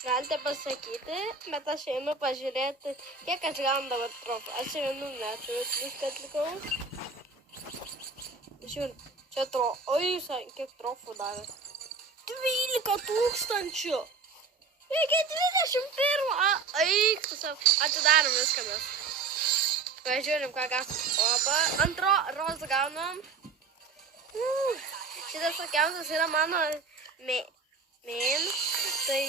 Galite pasakyti, bet aš einu pažiūrėti, kiek aš gaunu dabar trofų. Aš čia vienu metu viską atlikau. Žiūrėk, čia oi, kiek trofų davė. 12 000. Reikia 21. Eik, tu savo. Atidarom viską mes. Pažiūrim, ką gaunam. Opa, antro rozą gaunam. Šitas akiausias yra mano main. Tai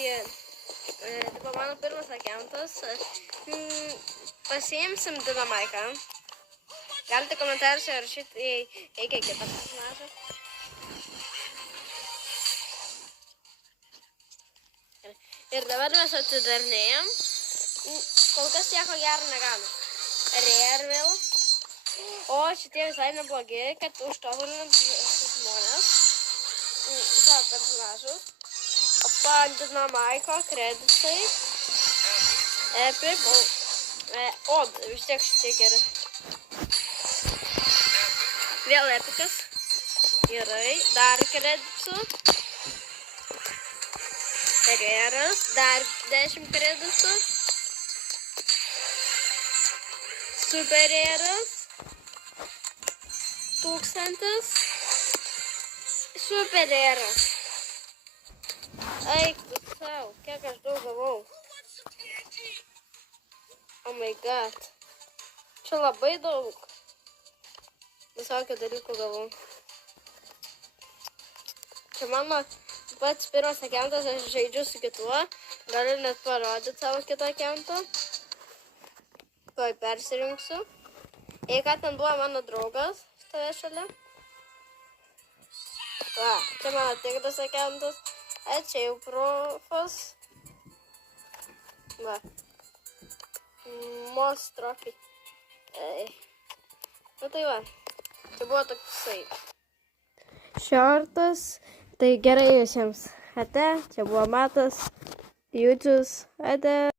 mano pirmas akiausias. Pasiimsim dinamaiką. Galite komentaruose rašyti, reikia kitą personažą. Ir dabar mes atidarnėjom. Kol kas nieko gero negaunam. Rare vėl. O šitie visai neblogi, kad užtobulinam žmonės. Savo personažus. Opa, dinamaiko, kreditai. Epic. O, vis tiek šitie geri. Vėl epicas. Gerai, dar kreditų. Rare'as, dar 10 kreditų. Super rare'as. 1000. Super rare'as. Eik tu savo, kiek aš daug gavau. Oh my god. Čia labai daug. Visokių dalykų gavau. Čia mano pats pirmas akiautas, aš žaidžiu su kituo. Galiu net parodyti savo kitą akiautą. Tuoj persirinksiu. Jei ką, ten buvo mano draugas, stovė šalia. Va, čia mano tikras akiautas. Čia jau profas. Va. Most trophy. Nu tai va. Čia buvo toksai. Šortas. Tai gerai visiems. Ate, čia buvo Matas, Jūčius, ate.